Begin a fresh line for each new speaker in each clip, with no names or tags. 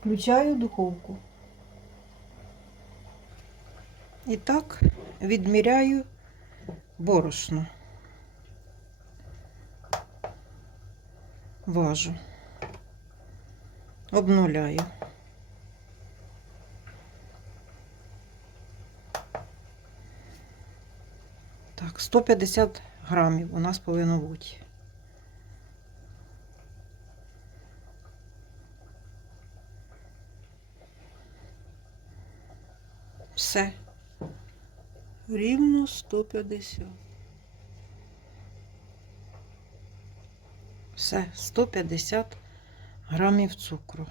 Включаю духовку.
І так відміряю борошно. Важу. Обнуляю. Так, 150 грамів у нас повинно бути. Все. Рівно 150. Все, 150 грамів цукру.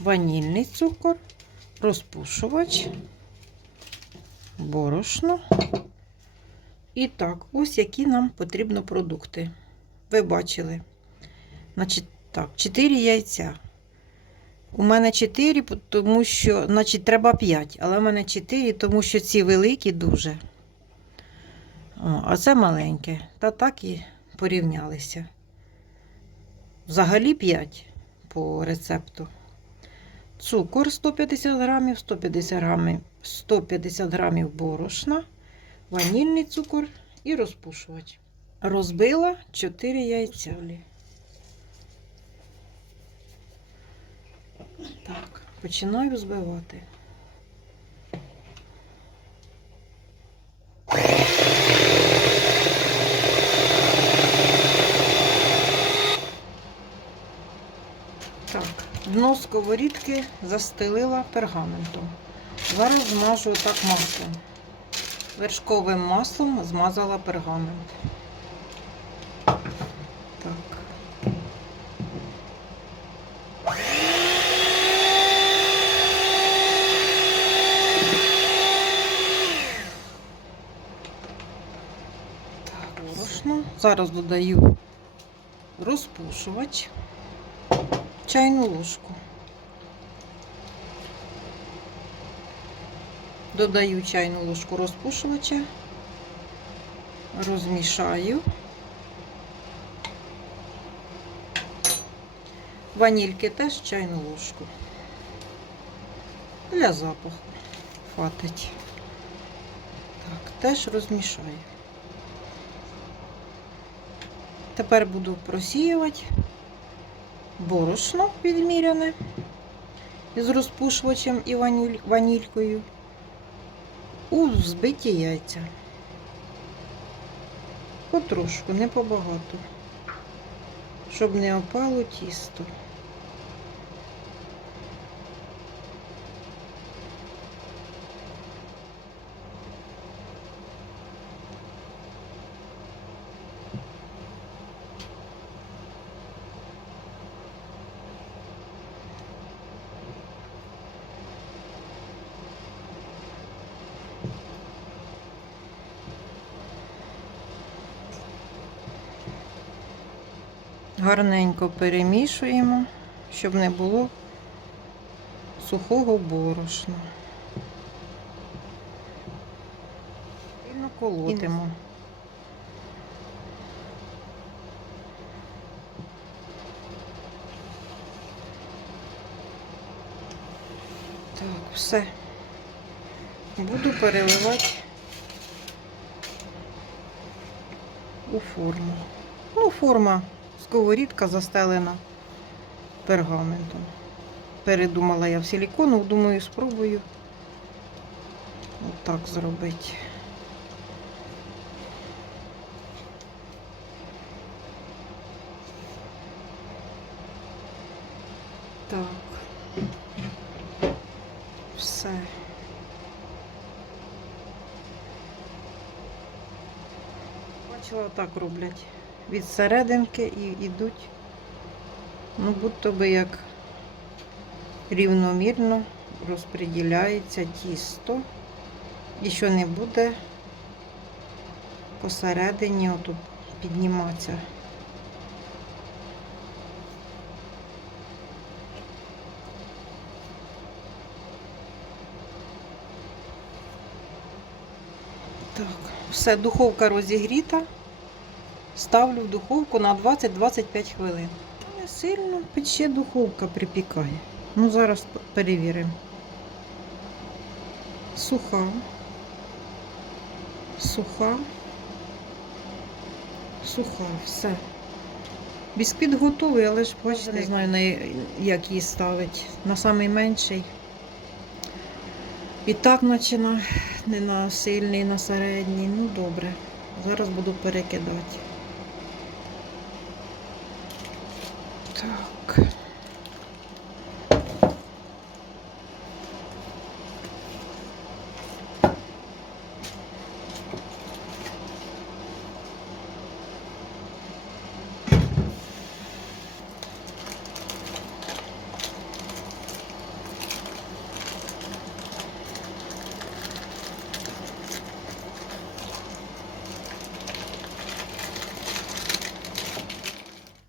Ванільний цукор, розпушувач, борошно. І так, ось які нам потрібно продукти. Ви бачили. Значить, так, 4 яйця. У мене 4, тому що, значить, треба 5, але в мене 4, тому що ці великі дуже. О, а це маленьке. Та так і порівнялися. Взагалі 5 по рецепту. Цукор 150 грамів, 150 грамів, 150 грамів борошна, ванільний цукор і розпушувач. Розбила 4 яйця. Так, починаю збивати. Так, дно сковорідки застелила пергаментом. Зараз змажу так маслом. Вершковим маслом змазала пергамент. Так борошно. Зараз додаю розпушувач, чайну ложку. Додаю чайну ложку розпушувача, розмішаю. Ванільки теж чайну ложку. Для запаху хватить. Так, теж розмішаю. Тепер буду просіювати борошно відміряне з розпушувачем і ваніль, ванількою у збиті яйця. Потрошку, не побагато, щоб не опало тісто. Гарненько перемішуємо, щоб не було сухого борошна. Сильно колотимо. Так, все. Буду переливати у форму. Ну, форма сковорідка застелена пергаментом. Передумала я в силікону, думаю, спробую отак зробити. Так. Все. Бачила, так роблять. Від серединки і йдуть, ну, будто би як рівномірно розподіляється тісто. І що не буде посередині отут підніматися. Так, все, духовка розігріта. Ставлю в духовку на 20-25 хвилин. Не сильно пече духовка припікає. Ну, зараз перевіримо. Суха. Суха. Суха, все. Бісквіт готовий, але ж бачите, не знаю, на як її ставить. На самий менший. І так наче на, не на сильний, на середній. Ну добре. Зараз буду перекидати. Так.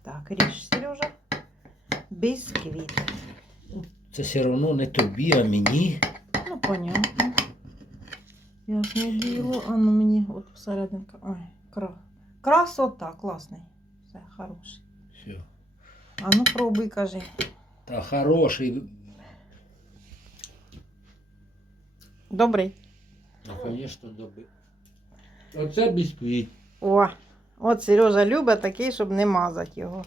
Так, ріж, Сережа. Бісквіт.
Це все одно не тобі, а мені.
Ну, понятно. Ясне діло. А ну мені от всерединка. Ой, кра... красота, класний. Все, хороший.
Все.
А ну пробуй, кажи.
Та хороший.
Добрий.
Ну, звісно, добре. Оце бісквіт.
О, от Сережа любить такий, щоб не мазати його.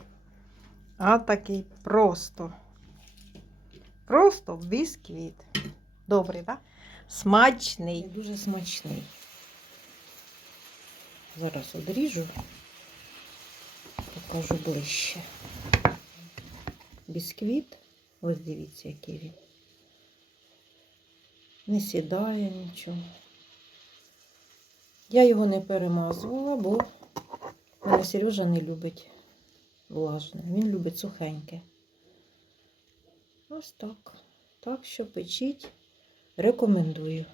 А такий просто. Просто бісквіт. Добрий, так? Смачний. Дуже смачний. Зараз одріжу. Покажу ближче. Бісквіт. Ось дивіться, який він. Не сідає нічого. Я його не перемазувала, бо мене Сережа не любить влажне. Він любить сухеньке. Ось так. Так що печіть. Рекомендую.